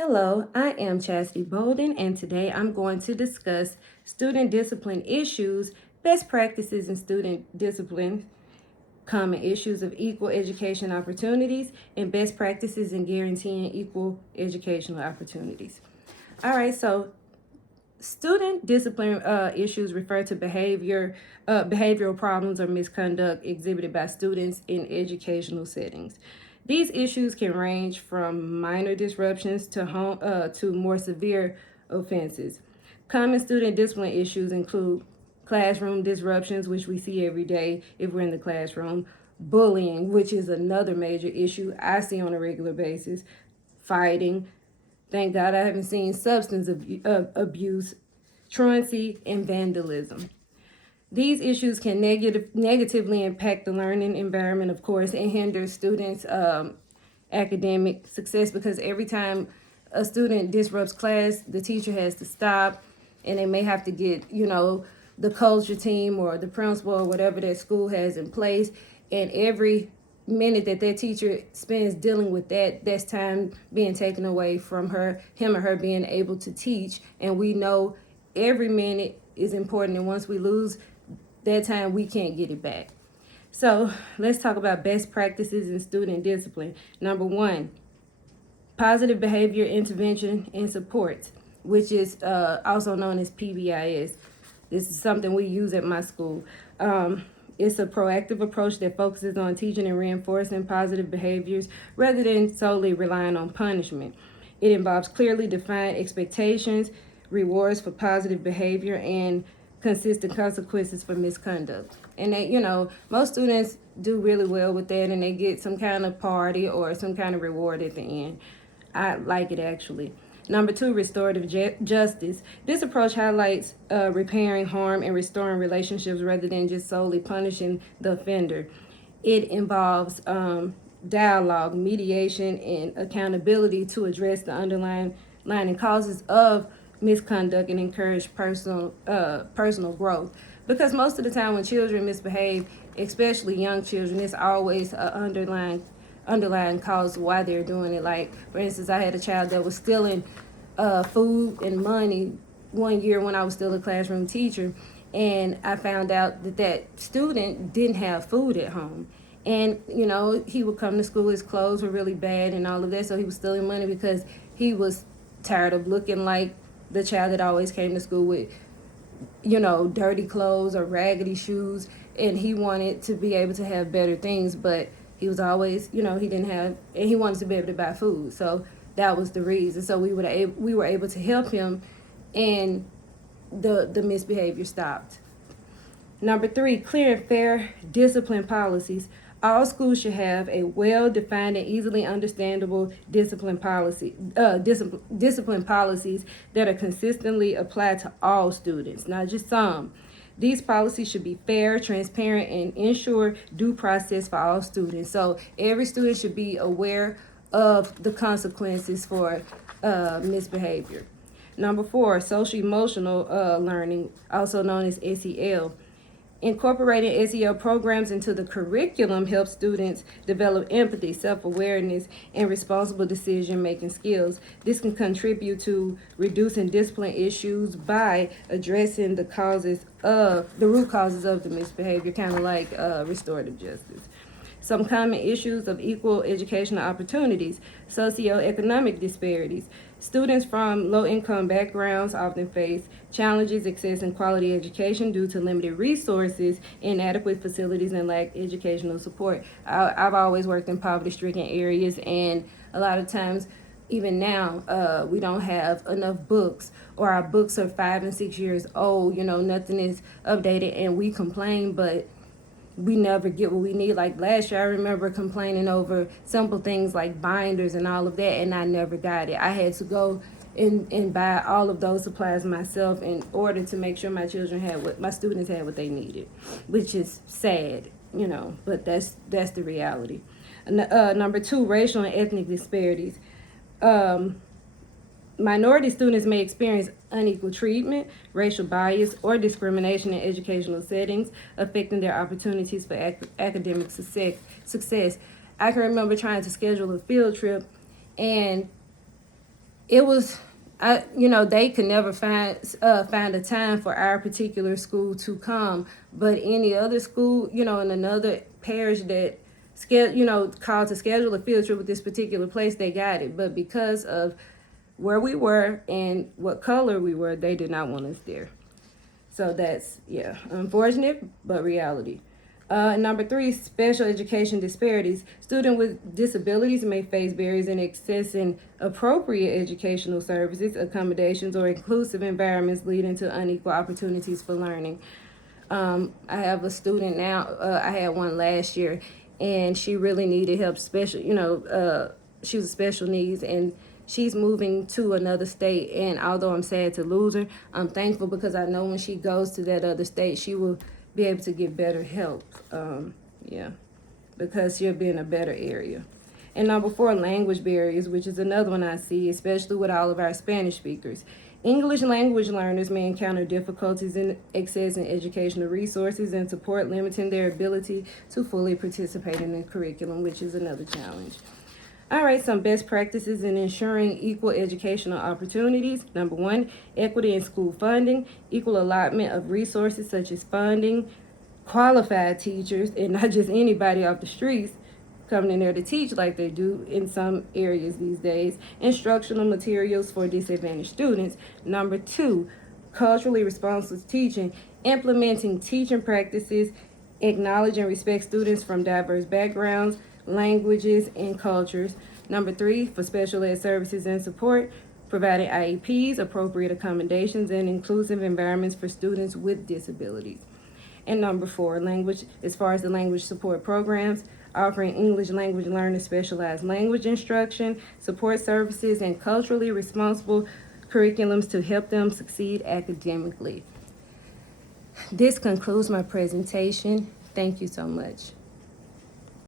Hello, I am Chastity Bolden, and today I'm going to discuss student discipline issues, best practices in student discipline, common issues of equal education opportunities, and best practices in guaranteeing equal educational opportunities. All right, so student discipline issues refer to behavioral problems or misconduct exhibited by students in educational settings. These issues can range from minor disruptions to more severe offenses. Common student discipline issues include classroom disruptions, which we see every day if we're in the classroom, bullying, which is another major issue I see on a regular basis, fighting. Thank God I haven't seen abuse, truancy, and vandalism. These issues can negatively impact the learning environment, of course, and hinder students' academic success because every time a student disrupts class, the teacher has to stop and they may have to get, the culture team or the principal or whatever that school has in place. And every minute that teacher spends dealing with that's time being taken away from him or her being able to teach. And we know every minute is important. And once we lose that time, we can't get it back. So let's talk about best practices in student discipline. Number one, positive behavior intervention and support, which is also known as PBIS. This is something we use at my school. It's a proactive approach that focuses on teaching and reinforcing positive behaviors rather than solely relying on punishment. It involves clearly defined expectations, rewards for positive behavior, and consistent consequences for misconduct. And most students do really well with that, and they get some kind of party or some kind of reward at the end. I like it actually. Number two, restorative justice. This approach highlights repairing harm and restoring relationships rather than just solely punishing the offender. It involves dialogue, mediation, and accountability to address the underlying causes of misconduct and encourage personal growth. Because most of the time when children misbehave, especially young children, it's always an underlying cause why they're doing it. Like, for instance, I had a child that was stealing food and money one year when I was still a classroom teacher, and I found out that student didn't have food at home. And, he would come to school, his clothes were really bad and all of that, so he was stealing money because he was tired of looking like the child that always came to school with, dirty clothes or raggedy shoes, and he wanted to be able to have better things, but he was always, he didn't have, and he wanted to be able to buy food. So that was the reason. So we were able to help him, and the misbehavior stopped. Number three, clear and fair discipline policies. All schools should have a well-defined and easily understandable discipline policies that are consistently applied to all students, not just some. These policies should be fair, transparent, and ensure due process for all students. So every student should be aware of the consequences for misbehavior. Number four, social emotional learning, also known as SEL. Incorporating SEL programs into the curriculum helps students develop empathy, self-awareness, and responsible decision-making skills. This can contribute to reducing discipline issues by addressing the root causes of the misbehavior, kind of like restorative justice. Some common issues of equal educational opportunities: socioeconomic disparities. Students from low-income backgrounds often face challenges accessing quality education due to limited resources, inadequate facilities, and lack educational support. I've always worked in poverty-stricken areas, and a lot of times, even now, we don't have enough books, or our books are 5 and 6 years old. Nothing is updated, and we complain, but we never get what we need. Like last year, I remember complaining over simple things like binders and all of that, and I never got it. I had to go and buy all of those supplies myself in order to make sure my students had what they needed, which is sad, but that's the reality. Number two, racial and ethnic disparities. Minority students may experience unequal treatment, racial bias, or discrimination in educational settings, affecting their opportunities for academic success. I can remember trying to schedule a field trip, and it was, they could never find a time for our particular school to come, but any other school, in another parish that called to schedule a field trip with this particular place, they got it. But because of where we were and what color we were, they did not want us there. So that's, unfortunate, but reality. Number 3, special education disparities. Students with disabilities may face barriers in accessing appropriate educational services, accommodations, or inclusive environments, leading to unequal opportunities for learning. I have a student now, I had one last year, and she really needed help, she was special needs, and she's moving to another state. And although I'm sad to lose her, I'm thankful because I know when she goes to that other state, she will be able to get better help. Because she'll be in a better area. And number 4, language barriers, which is another one I see, especially with all of our Spanish speakers. English language learners may encounter difficulties in accessing educational resources and support, limiting their ability to fully participate in the curriculum, which is another challenge. All right, some best practices in ensuring equal educational opportunities. Number 1, equity in school funding, equal allotment of resources such as funding, qualified teachers, and not just anybody off the streets coming in there to teach like they do in some areas these days. Instructional materials for disadvantaged students. Number 2, culturally responsive teaching, implementing teaching practices, acknowledge and respect students from diverse backgrounds, languages, and cultures. Number 3, for special ed services and support, providing IEPs, appropriate accommodations, and inclusive environments for students with disabilities. And number 4, language, as far as the language support programs, offering English language learners specialized language instruction, support services, and culturally responsible curriculums to help them succeed academically. This concludes my presentation. Thank you so much.